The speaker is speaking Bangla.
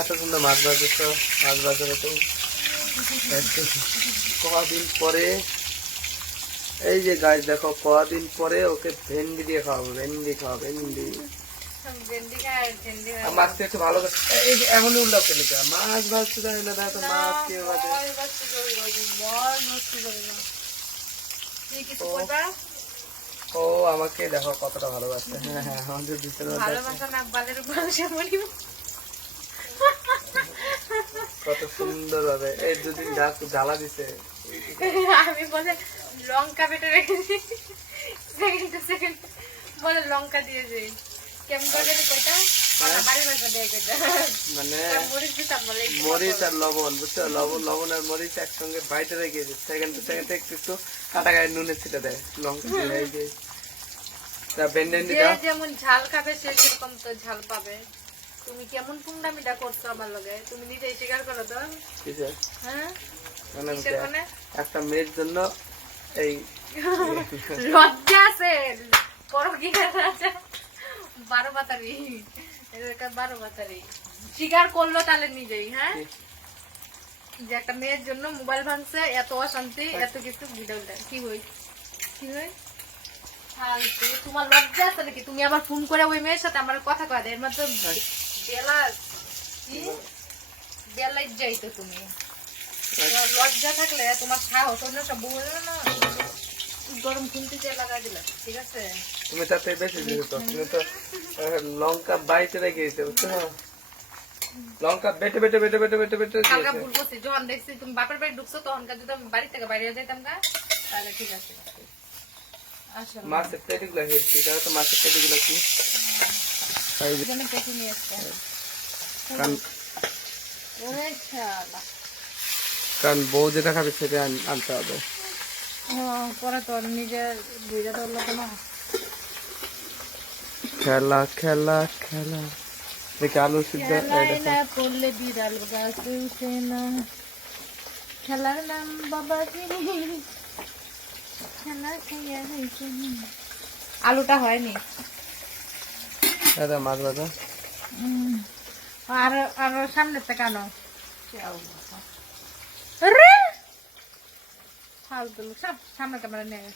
এত সুন্দর মাছ ভাজছ, মাছ ভাজার তো কদিন পরে, এই যে গাছ দেখো কদিন পরে ওকে ভেন্ডি দিয়ে খাওয়াবো, ভেন্ডি খাওয়াবো, ভেন্ডি। মাছটা একটু ভালো এই যে এমন উল্লাপ করে নিতে মাছ ভাজতে জানি না, দেখো মাছ কে ভাজে। ও আমাকে দেখো কতটা ভালোবাসে। হ্যাঁ হ্যাঁ, আমাদের ভিতরে কত সুন্দর ভাবে এই দুদিন জ্বালা দিছে। আমি বলে লঙ্কা বেটে রেখেছি, বলে লঙ্কা দিয়ে যাই কেমন করে কইটা মানে মরিচ আর লবণ, বুঝছো, লবণ আর মরিচ একসঙ্গে বাইটে রেখে সেকেন্ড টু সেকেন্ড একটু একটু কাটা গায়ে নুনের ছিটে দেয়, লঙ্কা দিয়ে। এই যে যেমন ঝাল খাবে সে সেরকম তো ঝাল পাবে। তুমি কেমন পুংডামিটা করছো আমার লগে, তুমি নিজেই স্বীকার করো তো। হ্যাঁ মানে একটা মেয়ের জন্য এই লজ্জা আছে, বড় কি আছে 12 বাতারি, এটা 12 বাতারি স্বীকার করলো তাহলে নিজেই। হ্যাঁ, যে একটা মেয়ের জন্য মোবাইল ভাঙছে, এত অশান্তি, এত কিছু ভিডিওটা কি হই কি হই ফালতু। তোমার লজ্জা আছে নাকি? তুমি আবার ফোন করে ওই মেয়ের সাথে আমার কথা কয় দেয়, এর মধ্যে বেলাই যাইতো। তুমি লজ্জা থাকলে তোমার সাহস অন্য সব বলবে না, গরম খুনতে চেয়ে লাগাই দিলাম, ঠিক আছে? তুমি তাতে বেশি দিত, তুমি তো লঙ্কা বাইটে রেখে দিতে, বুঝছো, লঙ্কা বেটে বেটে বেটে বেটে বেটে বেটে কালকা ভুল করছি, যখন দেখছি তুমি বাপের বাড়ি ঢুকছো তখনকার যদি আমি বাড়ি থেকে বাইরে যাইতাম গা তাহলে ঠিক আছে। মাছের পেটিগুলো হেঁটছি, দেখো তো মাছের পেটিগুলো কি পেটি নিয়ে আসছে। কারণ বউ যেটা খাবে সেটা আনতে হবে। পরে তো নিজের দুইটা তো না। খেলা খেলা খেলা দেখে আলু সিদ্ধ করলে বিড়াল গাছে উঠে না, খেলার নাম বাবা খেলা খাইয়া হয়েছে। আলুটা হয়নি, মাছ ভাজা আর আর সামনের থেকে আনো ফালতু সব সামনে ক্যামেরা নিয়ে